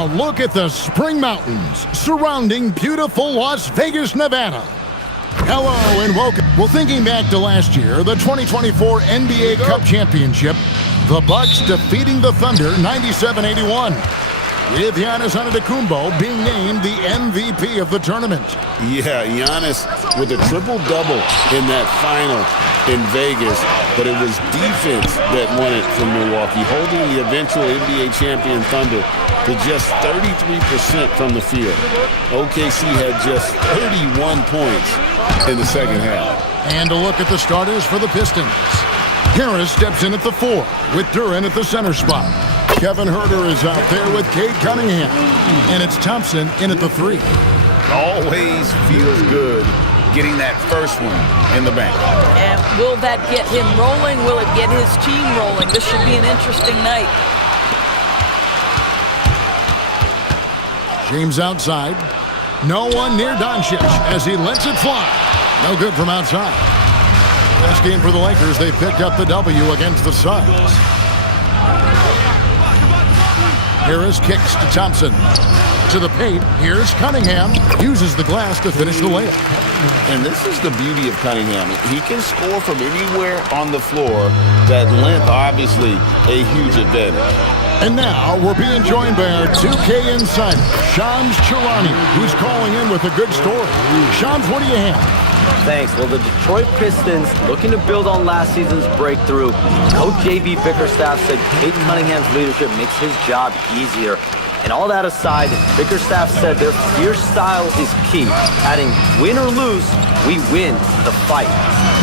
A look at the Spring Mountains surrounding beautiful Las Vegas, Nevada. Hello and welcome. Well, thinking back to last year, the 2024 NBA Cup Championship, the Bucks defeating the Thunder 97-81. With Giannis Antetokounmpo being named the MVP of the tournament. Yeah, Giannis with a triple-double in that final in Vegas, but it was defense that won it from Milwaukee, holding the eventual NBA champion Thunder to just 33% from the field. OKC had just 31 points in the second half. And a look at the starters for the Pistons. Harris steps in at the 4, with Duren at the center spot. Kevin Huerter is out there with Cade Cunningham. And it's Thompson in at the 3. Always feels good getting that first one in the bank. And will that get him rolling? Will it get his team rolling? This should be an interesting night. James outside. No one near Doncic as he lets it fly. No good from outside. Last game for the Lakers, they picked up the W against the Suns. Harris kicks to Thompson. To the paint, here's Cunningham. Uses the glass to finish the layup. And this is the beauty of Cunningham. He can score from anywhere on the floor. That length, obviously, a huge advantage. And now we're being joined by our 2K insider, Shams Charania, who's calling in with a good story. Shams, what do you have? Thanks. Well, the Detroit Pistons, looking to build on last season's breakthrough, Coach J.B. Bickerstaff said Cade Cunningham's leadership makes his job easier. And all that aside, Bickerstaff said their fierce style is key, adding, win or lose, we win the fight.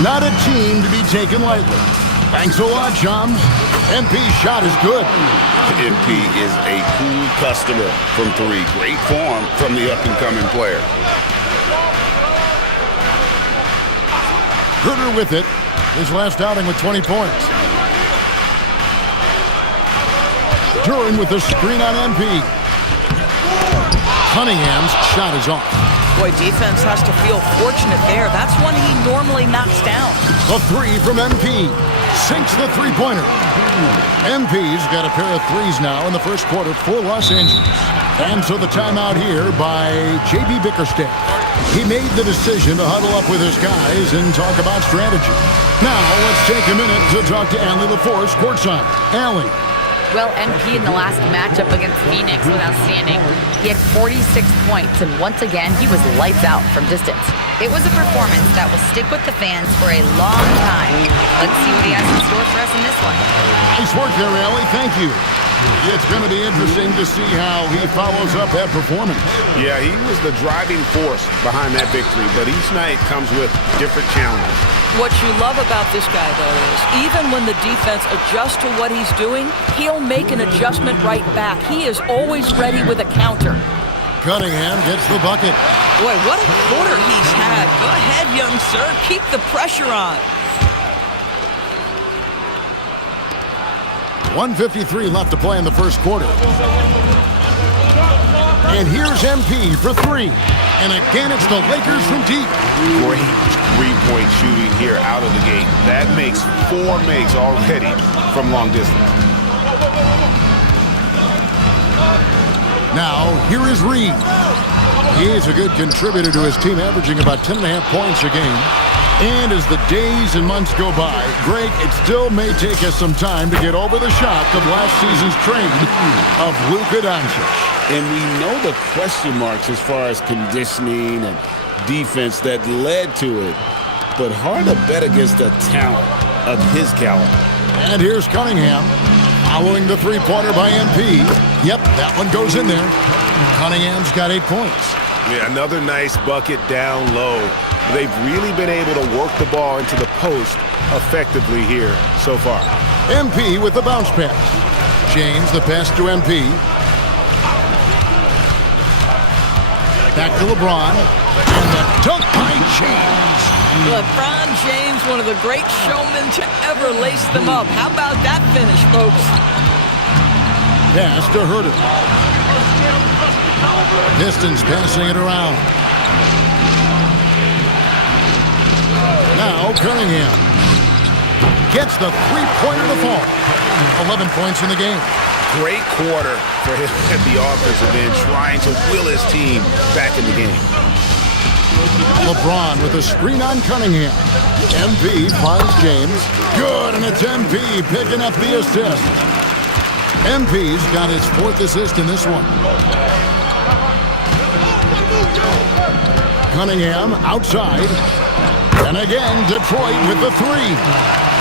Not a team to be taken lightly. Thanks a lot, Shams. MP's shot is good. MP is a cool customer from 3. Great form from the up-and-coming player. Huerter with it. His last outing with 20 points. Duren with the screen on MP. Cunningham's shot is off. Boy, defense has to feel fortunate there. That's one he normally knocks down. A 3 from MP. Sinks the three-pointer. MP's got a pair of threes now in the first quarter for Los Angeles. And so the timeout here by J.B. Bickerstaff. He made the decision to huddle up with his guys and talk about strategy. Now, let's take a minute to talk to Allie LaForce courtside. Allie. Well, MP in the last matchup against Phoenix was outstanding. He had 46 points, and once again, he was lights out from distance. It was a performance that will stick with the fans for a long time. Let's see what he has in store for us in this one. Nice work there, Allie. Thank you. It's going to be interesting to see how he follows up that performance. Yeah, he was the driving force behind that victory, but each night comes with different challenges. What you love about this guy, though, is even when the defense adjusts to what he's doing, he'll make an adjustment right back. He is always ready with a counter. Cunningham gets the bucket. Boy, what a quarter he's had. Go ahead, young sir. Keep the pressure on. 1:53 left to play in the first quarter. And here's MP for 3. And again, it's the Lakers from deep. Great three-point shooting here out of the gate. That makes 4 makes already from long distance. Now, here is Reed. He is a good contributor to his team, averaging about 10.5 points a game. And as the days and months go by, Greg, it still may take us some time to get over the shock of last season's trade of Luka Doncic. And we know the question marks as far as conditioning and defense that led to it. But hard to bet against the talent of his caliber. And here's Cunningham following the three-pointer by MP. Yep, that one goes in there. Cunningham's got 8 points. Yeah, another nice bucket down low. They've really been able to work the ball into the post effectively here so far. MP with the bounce pass. James the pass to MP. Back to LeBron. And the dunk by James. LeBron James, one of the great showmen to ever lace them up. How about that finish, folks? Pass to Huerter. Pistons passing it around. Now Cunningham gets the three-pointer to fall. 11 points in the game. Great quarter for him at the offensive end, trying to will his team back in the game. LeBron with a screen on Cunningham. MP finds James. Good, and it's MP picking up the assist. MP's got his 4th assist in this one. Cunningham outside. And again, Detroit with the 3.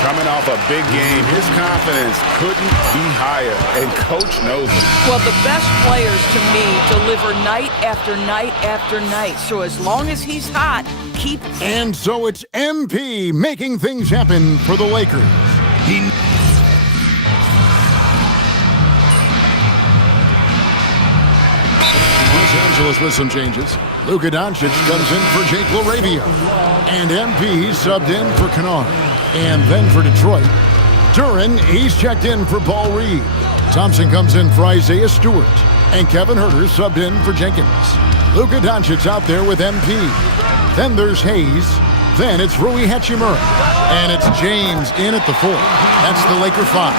Coming off a big game, his confidence couldn't be higher, and Coach knows it. Well, the best players, to me, deliver night after night after night. So as long as he's hot, keep... And so it's MP making things happen for the Lakers. Los Angeles with some changes. Luka Doncic comes in for Jake LaRavia. And MP subbed in for Kennard. And then for Detroit, Duren, he's checked in for Paul Reed. Thompson comes in for Isaiah Stewart. And Kevin Huerter subbed in for Jenkins. Luka Doncic out there with MP. Then there's Hayes. Then it's Rui Hachimura. And it's James in at the 4. That's the Laker 5.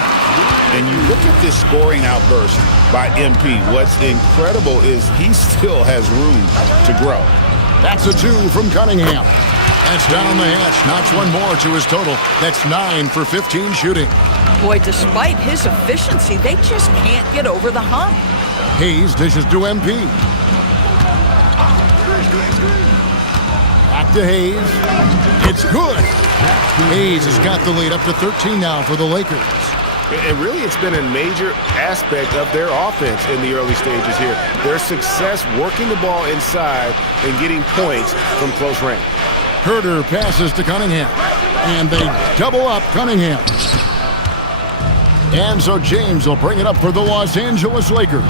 And you look at this scoring outburst by MP. What's incredible is he still has room to grow. That's a 2 from Cunningham. That's down the hatch. Knocks one more to his total. That's 9 for 15 shooting. Boy, despite his efficiency, they just can't get over the hump. Hayes dishes to MP. Back to Hayes. It's good. Hayes has got the lead up to 13 now for the Lakers. And really, it's been a major aspect of their offense in the early stages here. Their success working the ball inside and getting points from close range. Huerter passes to Cunningham. And they double up Cunningham. And so James will bring it up for the Los Angeles Lakers.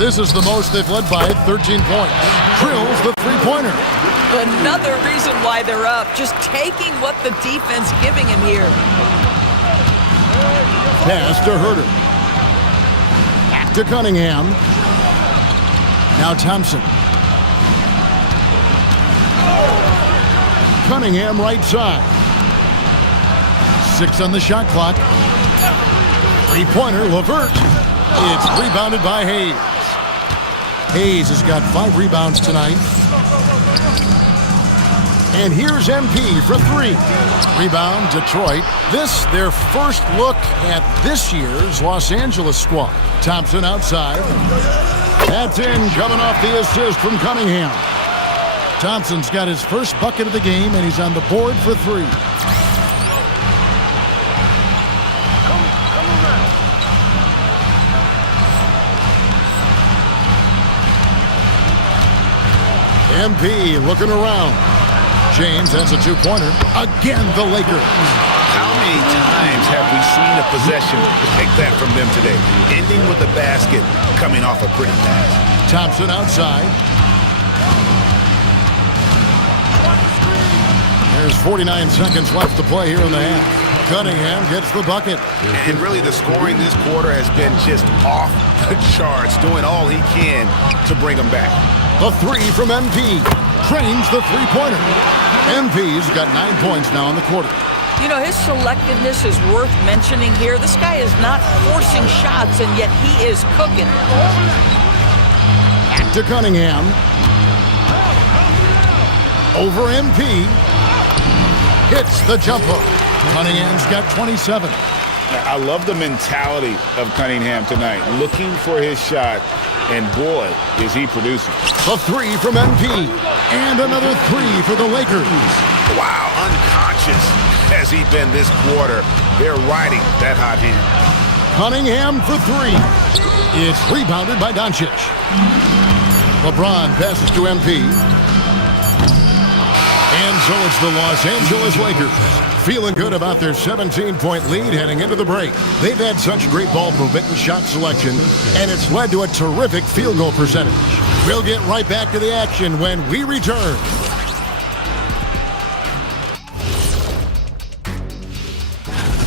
This is the most they've led by 13 points. Drills the three-pointer. Another reason why they're up. Just taking what the defense giving him here. Pass to Huerter. Back to Cunningham. Now Thompson. Cunningham right side. 6 on the shot clock. Three-pointer, LeVert. It's rebounded by Hayes. Hayes has got 5 rebounds tonight. And here's MP for 3. Rebound, Detroit. This, their first look at this year's Los Angeles squad. Thompson outside. That's in, coming off the assist from Cunningham. Thompson's got his first bucket of the game, and he's on the board for 3. MP looking around. James has a 2-pointer. Again, the Lakers. How many times have we seen a possession like that from them today? Ending with a basket, coming off a pretty pass. Thompson outside. There's 49 seconds left to play here in the half. Cunningham gets the bucket. And really the scoring this quarter has been just off the charts, doing all he can to bring them back. The 3 from MP. Trains the three-pointer. MP's got 9 points now in the quarter. You know, his selectiveness is worth mentioning here. This guy is not forcing shots, and yet he is cooking. Back to Cunningham. Over MP. Hits the jumper. Cunningham's got 27. I love the mentality of Cunningham tonight, looking for his shot, and boy, is he producing. The 3 from MP. And another 3 for the Lakers. Wow, unconscious has he been this quarter. They're riding that hot hand. Cunningham for 3. It's rebounded by Doncic. LeBron passes to MP. And so it's the Los Angeles Lakers. Feeling good about their 17-point lead heading into the break. They've had such great ball movement and shot selection, and it's led to a terrific field goal percentage. We'll get right back to the action when we return.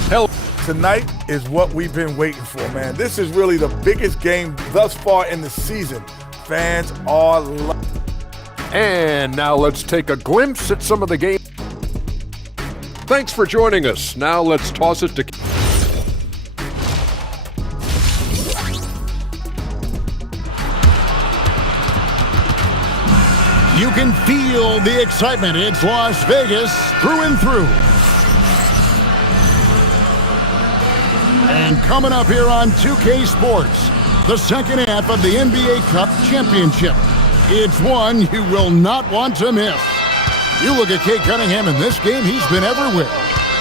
Hell, tonight is what we've been waiting for, man. This is really the biggest game thus far in the season. Fans are And now let's take a glimpse at some of the game. Thanks for joining us. Now let's toss it to... You can feel the excitement. It's Las Vegas through and through. And coming up here on 2K Sports, the second half of the NBA Cup Championship. It's one you will not want to miss. You look at Cade Cunningham in this game, he's been everywhere.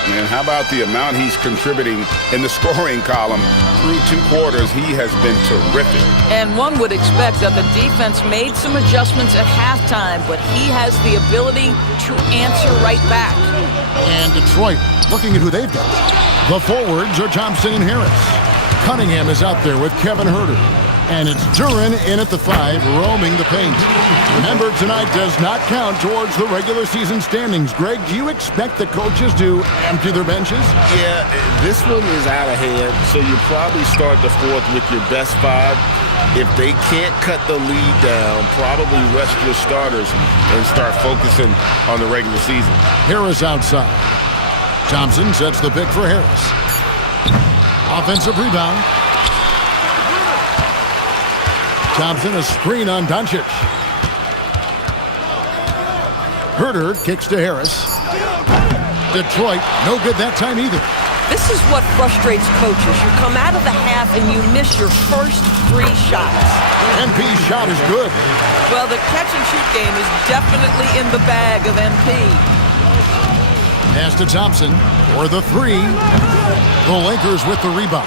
And how about the amount he's contributing in the scoring column? Through 2 quarters, he has been terrific. And one would expect that the defense made some adjustments at halftime, but he has the ability to answer right back. And Detroit, looking at who they've got. The forwards are Thompson and Harris. Cunningham is out there with Kevin Huerter. And it's Duren in at the 5, roaming the paint. Remember, tonight does not count towards the regular season standings. Greg, do you expect the coaches to empty their benches? Yeah, this one is out of hand, so you probably start the fourth with your best 5. If they can't cut the lead down, probably rest your starters and start focusing on the regular season. Harris outside. Thompson sets the pick for Harris. Offensive rebound. Thompson, a screen on Doncic. Huerter kicks to Harris. Detroit, no good that time either. This is what frustrates coaches. You come out of the half and you miss your first 3 shots. MP's shot is good. Well, the catch-and-shoot game is definitely in the bag of MP. Pass to Thompson for the 3. The Lakers with the rebound.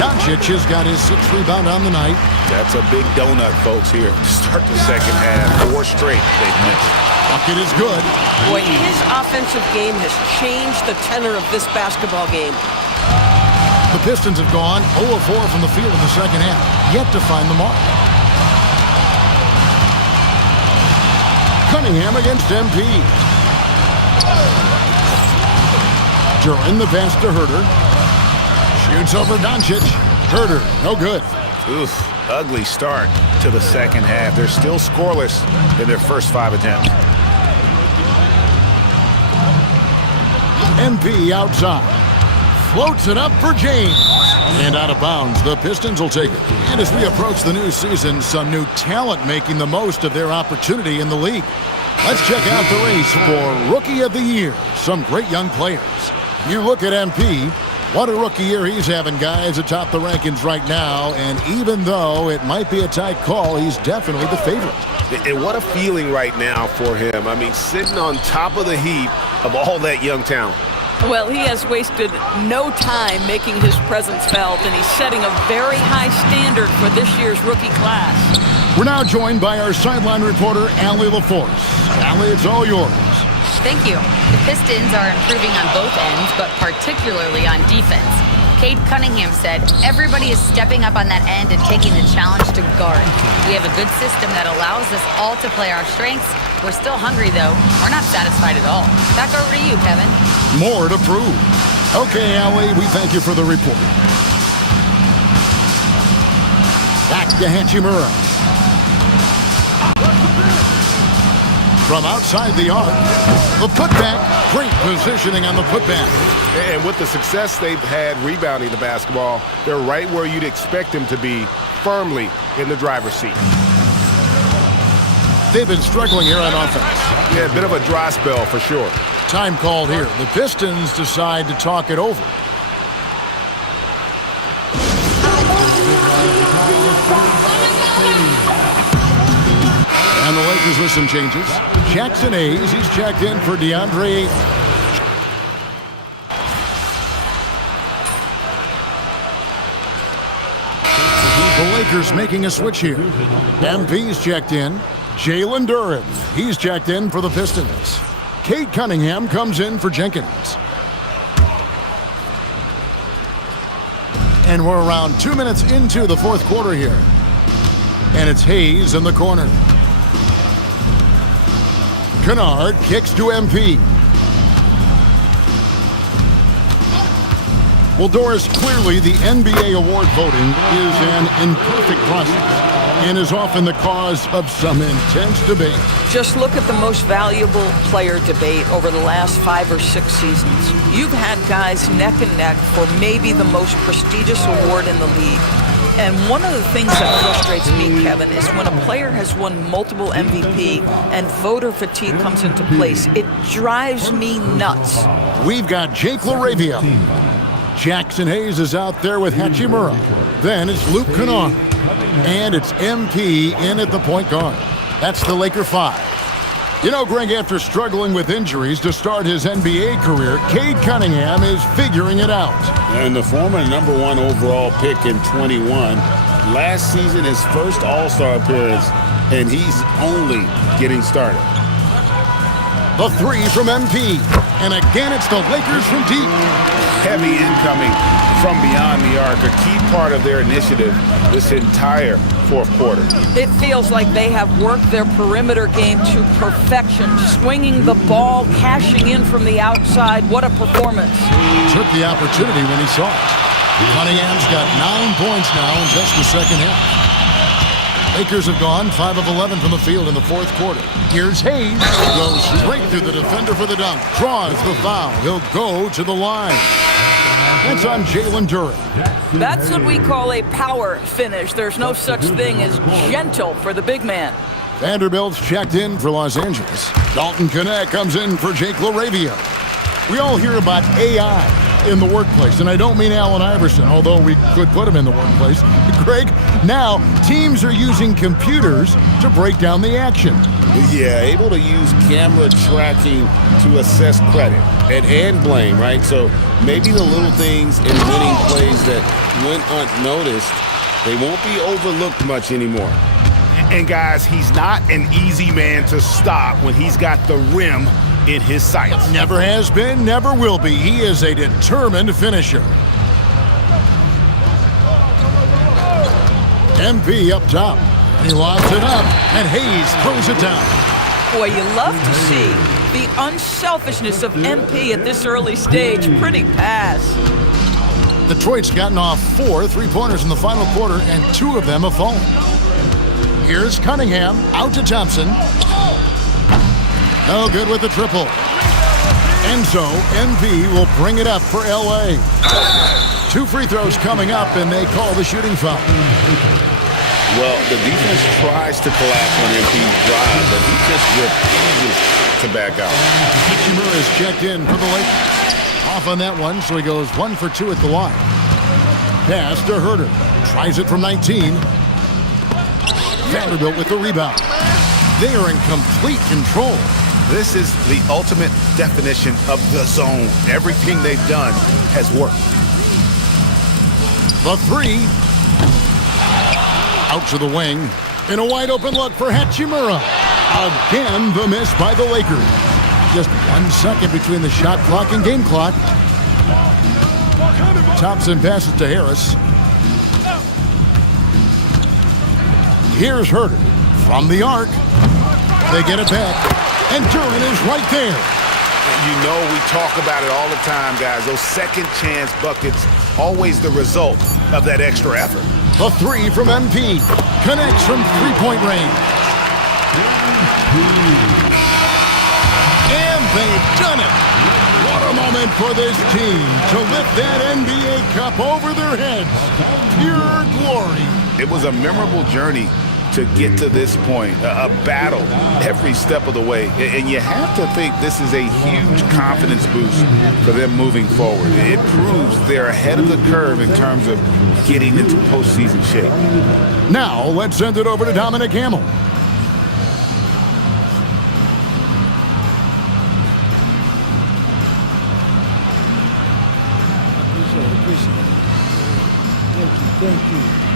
Doncic has got his 6th rebound on the night. That's a big donut, folks, here to start the second half. 4 straight they've missed. Bucket is good. Boy, his offensive game has changed the tenor of this basketball game. The Pistons have gone 0 of 4 from the field in the second half, yet to find the mark. Cunningham against MP. Duren the pass to Huerter. Shoots over Doncic. Huerter, no good. Oof, ugly start to the second half. They're still scoreless in their first 5 attempts. MP outside. Floats it up for James. And out of bounds, the Pistons will take it. And as we approach the new season, some new talent making the most of their opportunity in the league. Let's check out the race for Rookie of the Year. Some great young players. You look at MP. What a rookie year he's having, guys, atop the rankings right now. And even though it might be a tight call, he's definitely the favorite. And what a feeling right now for him. I mean, sitting on top of the heap of all that young talent. Well, he has wasted no time making his presence felt, and he's setting a very high standard for this year's rookie class. We're now joined by our sideline reporter, Allie LaForce. Allie, it's all yours. Thank you. The Pistons are improving on both ends, but particularly on defense. Cade Cunningham said, everybody is stepping up on that end and taking the challenge to guard. We have a good system that allows us all to play our strengths. We're still hungry, though. We're not satisfied at all. Back over to you, Kevin. More to prove. Okay, Allie, we thank you for the report. Back to Hachimura. From outside the arc, the putback. Great positioning on the putback. And with the success they've had rebounding the basketball, they're right where you'd expect them to be, firmly in the driver's seat. They've been struggling here on offense. Yeah, a bit of a dry spell for sure. Time called here. The Pistons decide to talk it over. And the Lakers with some changes. Jackson Hayes, he's checked in for DeAndre. The Lakers making a switch here. MP's checked in. Jalen Duren, he's checked in for the Pistons. Cade Cunningham comes in for Jenkins. And we're around 2 minutes into the fourth quarter here. And it's Hayes in the corner. Kennard kicks to MP. Well, Doris, clearly the NBA award voting is an imperfect process and is often the cause of some intense debate. Just look at the most valuable player debate over the last 5 or 6 seasons. You've had guys neck and neck for maybe the most prestigious award in the league. And one of the things that frustrates me, Kevin, is when a player has won multiple MVP and voter fatigue comes into place. It drives me nuts. We've got Jake LaRavia. Jackson Hayes is out there with Hachimura. Then it's Luke Kennard. And it's MP in at the point guard. That's the Laker 5. You know, Greg, after struggling with injuries to start his NBA career, Cade Cunningham is figuring it out. And the former #1 overall pick in 21, last season his first All-Star appearance, and he's only getting started. The 3 from MP. And again, it's the Lakers from deep. Heavy incoming from beyond the arc, a key part of their initiative this entire fourth quarter. It feels like they have worked their perimeter game to perfection, swinging the ball, cashing in from the outside. What a performance. Took the opportunity when he saw it. Cunningham's got 9 points now in just the second half. Lakers have gone 5 of 11 from the field in the fourth quarter. Here's Hayes. Goes straight through the defender for the dunk. Draws the foul. He'll go to the line. That's on Jalen Duren. That's what we call a power finish. There's no such thing as gentle for the big man. Vanderbilt's checked in for Los Angeles. Dalton Knecht comes in for Jake LaRavia. We all hear about AI in the workplace, and I don't mean Allen Iverson, although we could put him in the workplace. Greg, now teams are using computers to break down the action. Yeah, able to use camera tracking to assess credit and blame, right? So maybe the little things in winning plays that went unnoticed, they won't be overlooked much anymore. And guys, he's not an easy man to stop when he's got the rim in his sights. Never has been, never will be. He is a determined finisher. MP up top. He lobs it up, and Hayes throws it down. Boy, you love to see the unselfishness of MP at this early stage. Pretty pass. Detroit's gotten off 4 3-pointers in the final quarter, and 2 of them have fallen. Here's Cunningham, out to Thompson. No good with the triple. And so MP will bring it up for LA. 2 free throws coming up, and they call the shooting foul. Well, the defense tries to collapse on MP's drive, but he just refuses to back out. Hachimura is checked in for the Lakers. Off on that one, so he goes 1 for 2 at the line. Pass to Herter. Tries it from 19. Vanderbilt with the rebound. They are in complete control. This is the ultimate definition of the zone. Everything they've done has worked. The 3. Out to the wing. And a wide open look for Hachimura. Again, the miss by the Lakers. Just 1 second between the shot clock and game clock. Thompson passes to Harris. Here's Herter from the arc. They get it back. And Duren is right there. You know we talk about it all the time, guys. Those second chance buckets, always the result of that extra effort. The 3 from MP. Connects from 3-point range. And they've done it. What a moment for this team to lift that NBA Cup over their heads. Pure glory. It was a memorable journey to get to this point, a battle every step of the way. And you have to think this is a huge confidence boost for them moving forward. It proves they're ahead of the curve in terms of getting into postseason shape. Now, let's send it over to Dominic Hamill. Appreciate it. Thank you.